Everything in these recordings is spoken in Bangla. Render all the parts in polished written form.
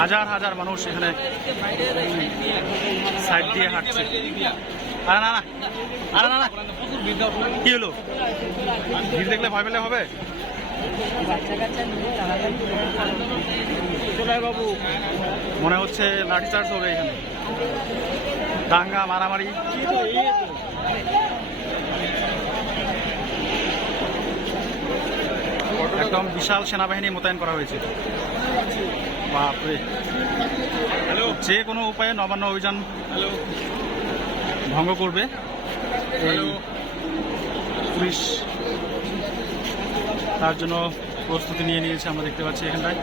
হাজার হাজার মানুষ এখানে সাইড দিয়ে হাঁটছে। আরে না না, আরে না না, কি হলো? ভিড় দেখলে ভয় পেলে হবে? মনে হচ্ছে লাঠিচার্জ হবে এখানে, দাঙ্গা মারামারি। একদম বিশাল সেনাবাহিনী মোতায়েন করা হয়েছে। বাপরে, যে কোনো উপায়ে নবান্ন অভিযান ভঙ্গ করবে এই পুলিশ, তার জন্য প্রস্তুতি নিয়ে নিয়েছে আমরা দেখতে পাচ্ছি এখানটায়।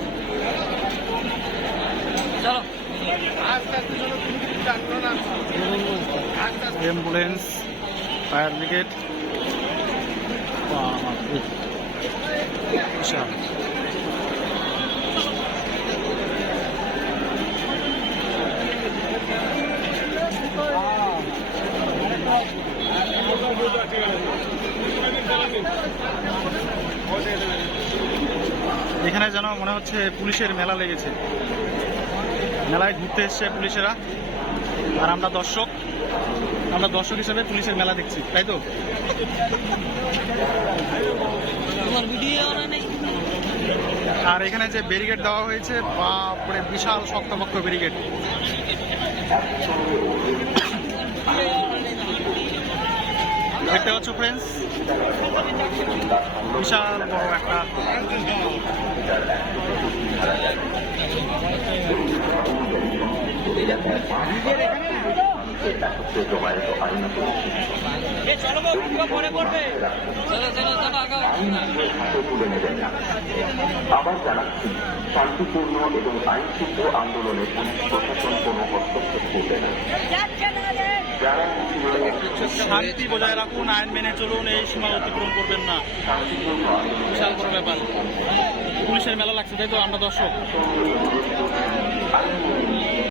অ্যাম্বুলেন্স, ফায়ার ব্রিগেড, বিশাল। এখানে যেন মনে হচ্ছে পুলিশের মেলা লেগেছে, মেলায় ঘুরতে এসছে পুলিশেরা, আর আমরা দর্শক হিসেবে পুলিশের মেলা দেখছি, তাই তো? আর এখানে যে ব্যারিকেড দেওয়া হয়েছে, বাপরে বিশাল শক্তপোক্ত ব্যারিকেড। দেখতে পাচ্ছ ফ্রেন্ডস, বিশাল বড় একটা আবার জানাচ্ছি, শান্তিপূর্ণ এবং আইনশৃঙ্খলা আন্দোলনে পুলিশ প্রশাসন কোনো হস্তক্ষেপ করবে না। শান্তি বজায় রাখুন, আইন মেনে চলুন, এই সীমা অতিক্রম করবেন না। বিশাল বড় ব্যাপার, পুলিশের মেলা লাগছে, তাই তো? আমরা দর্শক।